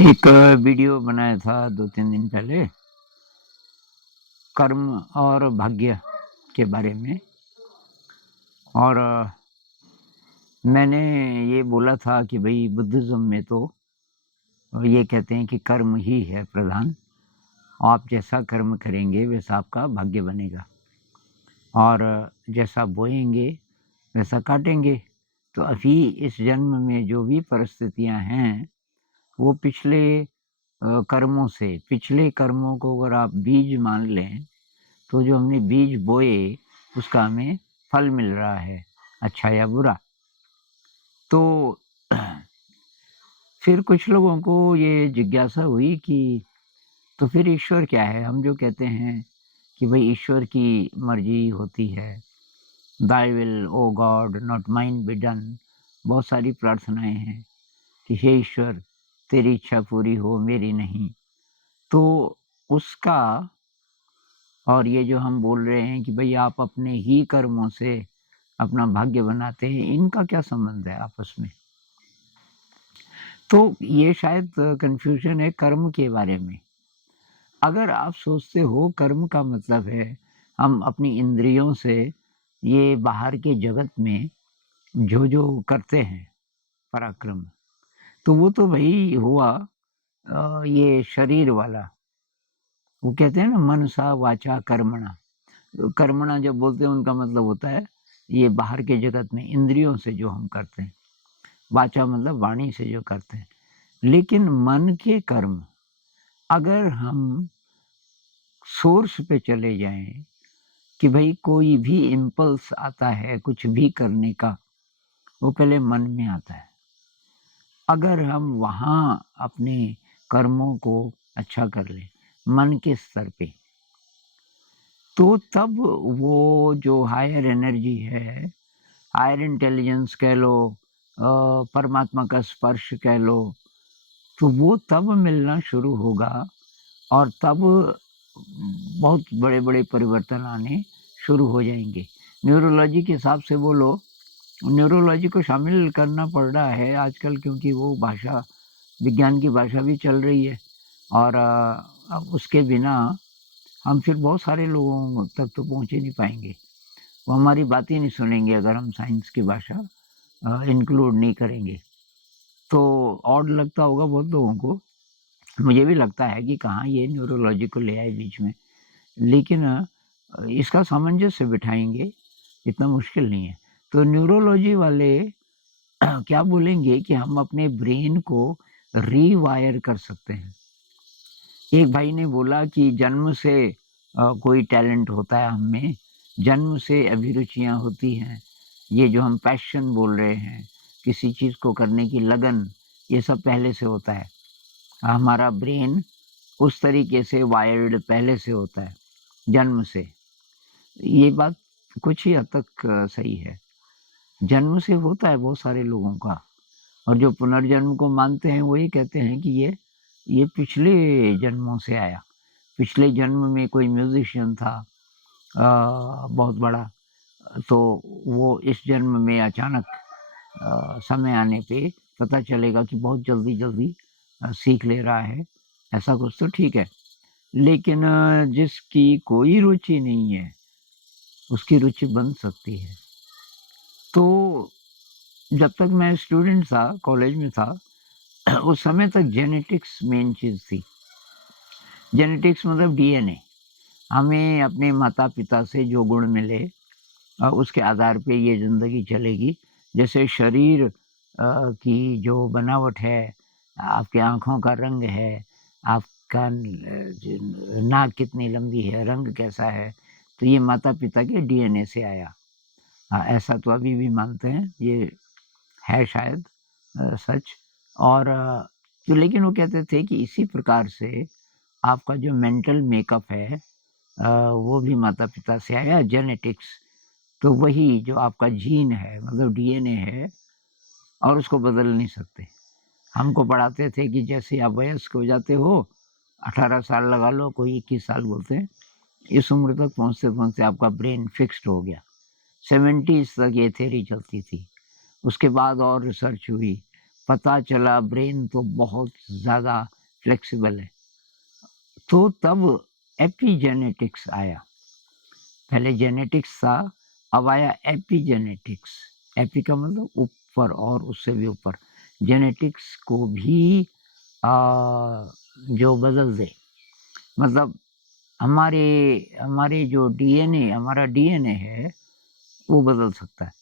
एक वीडियो बनाया था 2-3 दिन पहले, कर्म और भाग्य के बारे में। और मैंने ये बोला था कि भई बुद्धिज़्म में तो ये कहते हैं कि कर्म ही है प्रधान। आप जैसा कर्म करेंगे वैसा आपका भाग्य बनेगा और जैसा बोएँगे वैसा काटेंगे। तो अभी इस जन्म में जो भी परिस्थितियाँ हैं, वो पिछले कर्मों से पिछले कर्मों को अगर आप बीज मान लें, तो जो हमने बीज बोए उसका हमें फल मिल रहा है, अच्छा या बुरा। तो फिर कुछ लोगों को ये जिज्ञासा हुई कि तो फिर ईश्वर क्या है? हम जो कहते हैं कि भई ईश्वर की मर्ज़ी होती है, "thy will O God not mine be done." बहुत सारी प्रार्थनाएँ हैं कि हे ईश्वर तेरी इच्छा पूरी हो मेरी नहीं। तो उसका और ये जो हम बोल रहे हैं कि भई आप अपने ही कर्मों से अपना भाग्य बनाते हैं, इनका क्या संबंध है आपस में? तो ये शायद कन्फ्यूज़न है कर्म के बारे में। अगर आप सोचते हो कर्म का मतलब है हम अपनी इंद्रियों से ये बाहर के जगत में जो-जो करते हैं पराक्रम, तो वो तो भई हुआ ये शरीर वाला। वो कहते हैं ना मनसा वाचा कर्मणा। कर्मणा जब बोलते हैं उनका मतलब होता है ये बाहर के जगत में इंद्रियों से जो हम करते हैं। वाचा मतलब वाणी से जो करते हैं। लेकिन मन के कर्म अगर हम सोर्स पे चले जाएँ कि भई कोई भी इम्पल्स आता है कुछ भी करने का, वो पहले मन में आता है। अगर हम वहाँ अपने कर्मों को अच्छा कर लें, मन के स्तर पे, तो तब वो जो हायर एनर्जी है, हायर इंटेलिजेंस कह लो परमात्मा का स्पर्श कह लो, तो वो तब मिलना शुरू होगा और तब बहुत बड़े-बड़े परिवर्तन आने शुरू हो जाएँगे। न्यूरोलॉजी के हिसाब से बोलो, न्यूरोलॉजी को शामिल करना पड़ रहा है आजकल क्योंकि वो भाषा विज्ञान की भाषा भी चल रही है और अब उसके बिना हम फिर बहुत सारे लोगों तक तो पहुँच ही नहीं पाएँगे। वो हमारी बात ही नहीं सुनेंगे अगर हम साइंस की भाषा इंक्लूड नहीं करेंगे। तो ऑड लगता होगा बहुत लोगों को। मुझे भी लगता है कि कहाँ ये न्यूरोलॉजी को ले आए बीच में। लेकिन इसका सामंजस्य बिठाएँगे, इतना मुश्किल नहीं है। तो न्यूरोलॉजी वाले क्या बोलेंगे कि हम अपने ब्रेन को रीवायर कर सकते हैं। एक भाई ने बोला कि जन्म से कोई टैलेंट होता है हम में, जन्म से अभिरुचियाँ होती हैं। ये जो हम पैशन बोल रहे हैं, किसी चीज़ को करने की लगन, ये सब पहले से होता है। हमारा ब्रेन उस तरीके से वायर्ड पहले से होता है, जन्म से। ये बात कुछ ही हद तक सही है। जन्म से होता है बहुत सारे लोगों का और जो पुनर्जन्म को मानते हैं वो ये कहते हैं कि ये पिछले जन्मों से आया। पिछले जन्म में कोई म्यूज़िशियन था बहुत बड़ा, तो वो इस जन्म में अचानक समय आने पे पता चलेगा कि बहुत जल्दी-जल्दी सीख ले रहा है, ऐसा कुछ तो ठीक है। लेकिन जिसकी कोई रुचि नहीं है, उसकी रुचि बन सकती है। तो जब तक मैं स्टूडेंट था, कॉलेज में था, उस समय तक जेनेटिक्स मेन चीज़ थी। जेनेटिक्स मतलब डीएनए। हमें अपने माता-पिता से जो गुण मिले उसके आधार पे ये ज़िंदगी चलेगी। जैसे शरीर की जो बनावट है, आपकी आँखों का रंग है, आपका नाक कितनी लंबी है, रंग कैसा है, तो ये माता-पिता के डीएनए से आया। ऐसा तो अभी भी मानते हैं, ये है शायद सच। और तो लेकिन वो कहते थे कि इसी प्रकार से आपका जो मेंटल मेकअप है वो भी माता-पिता से आया जेनेटिक्स। तो वही जो आपका जीन है मतलब डीएनए है और उसको बदल नहीं सकते। हमको पढ़ाते थे कि जैसे आप वयस्क हो जाते हो, 18 साल लगा लो, कोई 21 साल बोलते हैं, इस उम्र तक पहुँचते-पहुँचते आपका ब्रेन फिक्स्ड हो गया। 70s तक ये थ्योरी चलती थी। उसके बाद और रिसर्च हुई, पता चला ब्रेन तो बहुत ज़्यादा फ्लेक्सिबल है। तो तब एपिजेनेटिक्स आया। पहले जेनेटिक्स था, अब आया एपिजेनेटिक्स। एपी का मतलब ऊपर और उससे भी ऊपर। जेनेटिक्स को भी जो बदल दे, मतलब हमारे हमारे जो डीएनए हमारा डीएनए है वो बदल सकता है।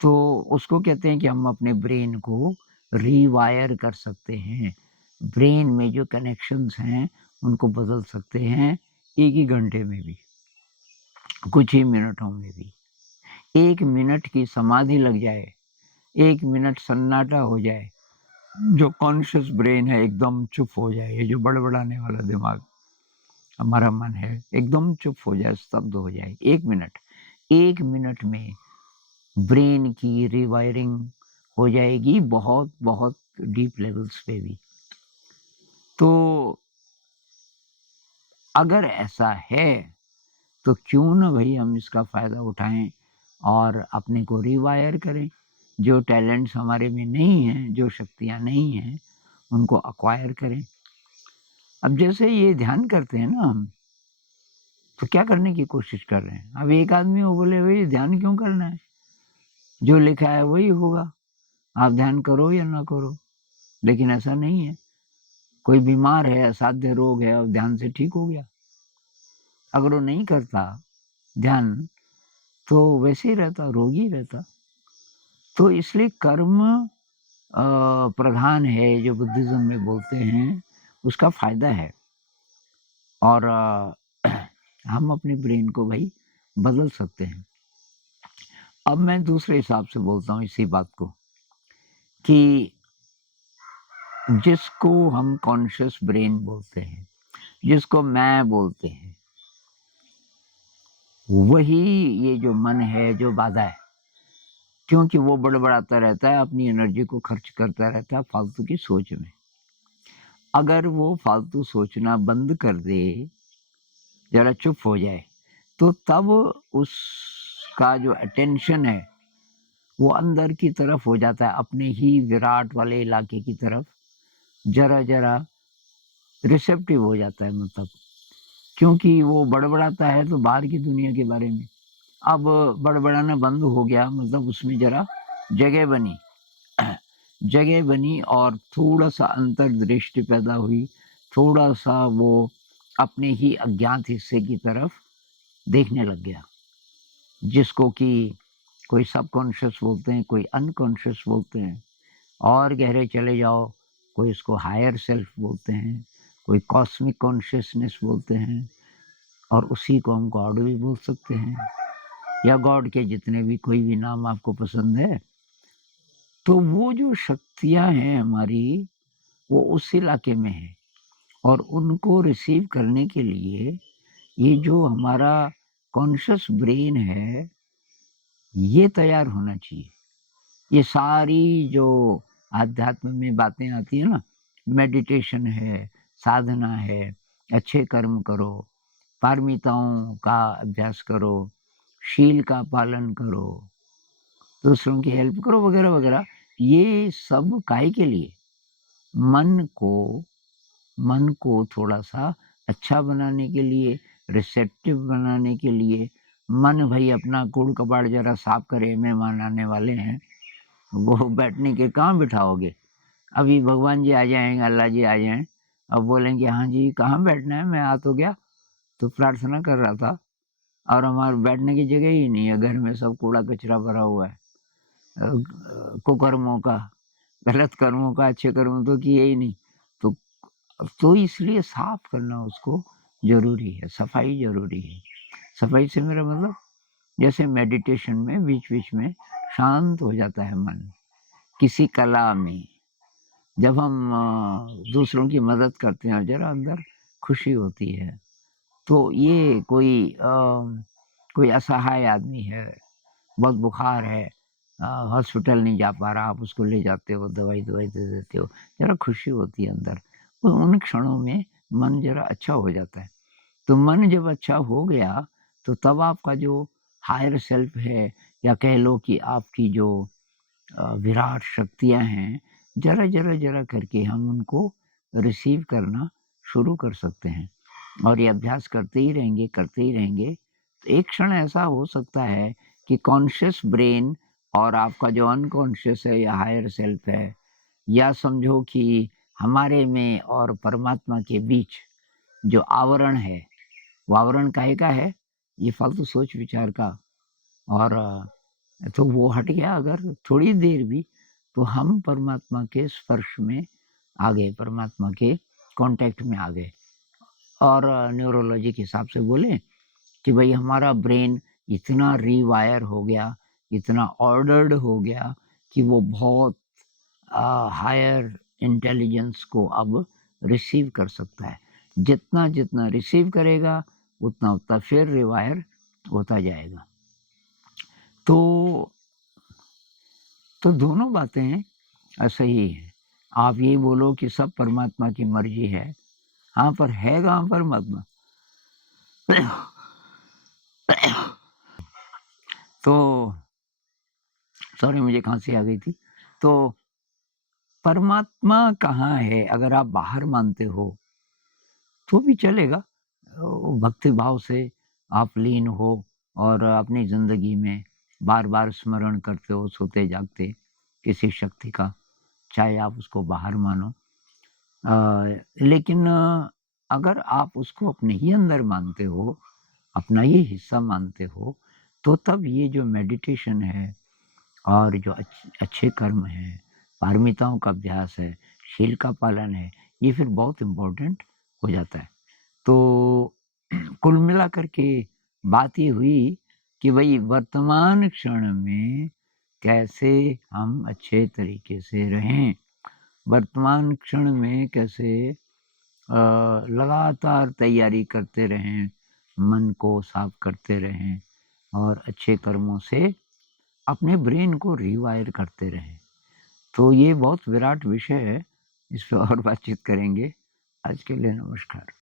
तो उसको कहते हैं कि हम अपने ब्रेन को रीवायर कर सकते हैं। ब्रेन में जो कनेक्शंस हैं उनको बदल सकते हैं एक ही घंटे में भी, कुछ ही मिनटों में भी। 1 मिनट की समाधि लग जाए, 1 मिनट सन्नाटा हो जाए, जो कॉन्शियस ब्रेन है एकदम चुप हो जाए, ये जो बड़बड़ाने वाला दिमाग हमारा मन है एकदम चुप हो जाए, स्तब्ध हो जाए 1 मिनट। 1 मिनट में ब्रेन की रिवायरिंग हो जाएगी, बहुत बहुत डीप लेवल्स पे भी। तो अगर ऐसा है तो क्यों ना भई हम इसका फ़ायदा उठाएँ और अपने को रिवायर करें। जो टैलेंट्स हमारे में नहीं हैं, जो शक्तियाँ नहीं हैं, उनको एक्वायर करें। अब जैसे ये ध्यान करते हैं ना हम, तो क्या करने की कोशिश कर रहे हैं? अब एक आदमी वो बोले भई ध्यान क्यों करना है? जो लिखा है वही होगा, आप ध्यान करो या ना करो। लेकिन ऐसा नहीं है। कोई बीमार है, असाध्य रोग है और ध्यान से ठीक हो गया। अगर वो नहीं करता ध्यान, तो वैसे ही रहता, रोगी रहता। तो इसलिए कर्म प्रधान है जो बुद्धिज़्म में बोलते हैं, उसका फ़ायदा है। और हम अपने ब्रेन को भई बदल सकते हैं। अब मैं दूसरे हिसाब से बोलता हूँ इसी बात को, कि जिसको हम कॉन्शियस ब्रेन बोलते हैं, जिसको मैं बोलते हैं, वही ये जो मन है, जो बाधा है, क्योंकि वो बड़बड़ाता रहता है, अपनी एनर्जी को खर्च करता रहता है फालतू की सोच में। अगर वो फालतू सोचना बंद कर दे, ज़रा चुप हो जाए, तो तब उसका जो अटेंशन है, वो अंदर की तरफ हो जाता है, अपने ही विराट वाले इलाके की तरफ ज़रा-ज़रा रिसेप्टिव हो जाता है, मतलब। क्योंकि वो बड़बड़ाता है तो बाहर की दुनिया के बारे में। अब बड़बड़ाना बंद हो गया, मतलब उसमें ज़रा जगह बनी। जगह बनी और थोड़ा-सा अंतर्दृष्टि पैदा हुई, थोड़ा-सा वो अपने ही अज्ञात हिस्से की तरफ देखने लग गया, जिसको कि कोई सबकॉन्शियस बोलते हैं, कोई अनकॉन्शियस बोलते हैं, और गहरे चले जाओ, कोई इसको हायर सेल्फ बोलते हैं, कोई कॉस्मिक कॉन्शियसनेस बोलते हैं, और उसी को हम गॉड भी बोल सकते हैं, या गॉड के जितने भी कोई भी नाम आपको पसंद है। तो वो जो शक्तियाँ हैं हमारी, वो उस इलाके में हैं, और उनको रिसीव करने के लिए ये जो हमारा कॉन्शियस ब्रेन है, ये तैयार होना चाहिए। ये सारी जो आध्यात्म में बातें आती हैं ना, मेडिटेशन है, साधना है, अच्छे कर्म करो, पारमिताओं का अभ्यास करो, शील का पालन करो, दूसरों की हेल्प करो, वगैरह-वगैरह। ये सब काहे के लिए? मन को मन को थोड़ा-सा अच्छा बनाने के लिए, रिसेप्टिव बनाने के लिए। मन भई अपना कूड़-कबाड़ ज़रा साफ करे, मेहमान आने वाले हैं, वो बैठने के कहाँ बिठाओगे? अभी भगवान जी आ जाएँगे, अल्लाह जी आ जाएँ, अब बोलेंगे हाँ जी, कहाँ बैठना है? मैं आ तो गया, तो प्रार्थना कर रहा था, और हमारे बैठने की जगह ही नहीं है, घर में सब कूड़ा-कचरा भरा हुआ है। कुकर्मों का, गलत कर्मों का, अच्छे कर्म तो किए ही नहीं। तो इसलिए साफ करना उसको ज़रूरी है, सफाई ज़रूरी है। सफाई से मेरा मतलब, जैसे मेडिटेशन में बीच-बीच में शांत हो जाता है मन। किसी कला में जब हम दूसरों की मदद करते हैं और ज़रा अंदर खुशी होती है। तो ये कोई असहाय आदमी है, बहुत बुखार है, हॉस्पिटल नहीं जा पा रहा, आप उसको ले जाते हो, दवाई-दवाई दे देते हो, ज़रा खुशी होती है अंदर। तो उन क्षणों में मन ज़रा अच्छा हो जाता है। तो मन जब अच्छा हो गया, तो तब आपका जो हायर सेल्फ है, या कह लो कि आपकी जो विराट शक्तियाँ हैं, ज़रा करके हम उनको रिसीव करना शुरू कर सकते हैं और ये अभ्यास करते ही रहेंगे, तो एक क्षण ऐसा हो सकता है कि कॉन्शियस ब्रेन और आपका जो अनकॉन्शियस है या हायर सेल्फ है, या समझो कि हमारे में और परमात्मा के बीच जो आवरण है, वो आवरण काहे का है? ये फालतू सोच विचार का। और तो वो हट गया अगर थोड़ी देर भी, तो हम परमात्मा के स्पर्श में आ गए, परमात्मा के कॉन्टैक्ट में आ गए। और न्यूरोलॉजी के हिसाब से बोलें कि भई हमारा ब्रेन इतना रीवायर हो गया, इतना ऑर्डर्ड हो गया कि वो बहुत हायर इंटेलिजेंस को अब रिसीव कर सकता है। जितना रिसीव करेगा, उतना फिर रिवायर होता जाएगा। तो दोनों बातें सही हैं। आप ये बोलो कि सब परमात्मा की मर्ज़ी है, हाँ, पर है कहाँ परमात्मा? तो सॉरी, मुझे खाँसी आ गई थी। तो परमात्मा कहाँ है? अगर आप बाहर मानते हो, तो भी चलेगा। भक्ति भाव से आप लीन हो और अपनी ज़िंदगी में बार-बार स्मरण करते हो सोते-जागते किसी शक्ति का, चाहे आप उसको बाहर मानो। लेकिन अगर आप उसको अपने ही अंदर मानते हो, अपना ही हिस्सा मानते हो, तो तब ये जो मेडिटेशन है और जो अच्छे कर्म हैं, पारमिताओं का अभ्यास है, शील का पालन है, ये फिर बहुत इम्पोर्टेंट हो जाता है। तो कुल मिलाकर के बात ये हुई कि भई वर्तमान क्षण में कैसे हम अच्छे तरीके से रहें, वर्तमान क्षण में कैसे लगातार तैयारी करते रहें, मन को साफ करते रहें और अच्छे कर्मों से अपने ब्रेन को रीवायर करते रहें। तो ये बहुत विराट विषय है, इस पे और बातचीत करेंगे। आज के लिए नमस्कार।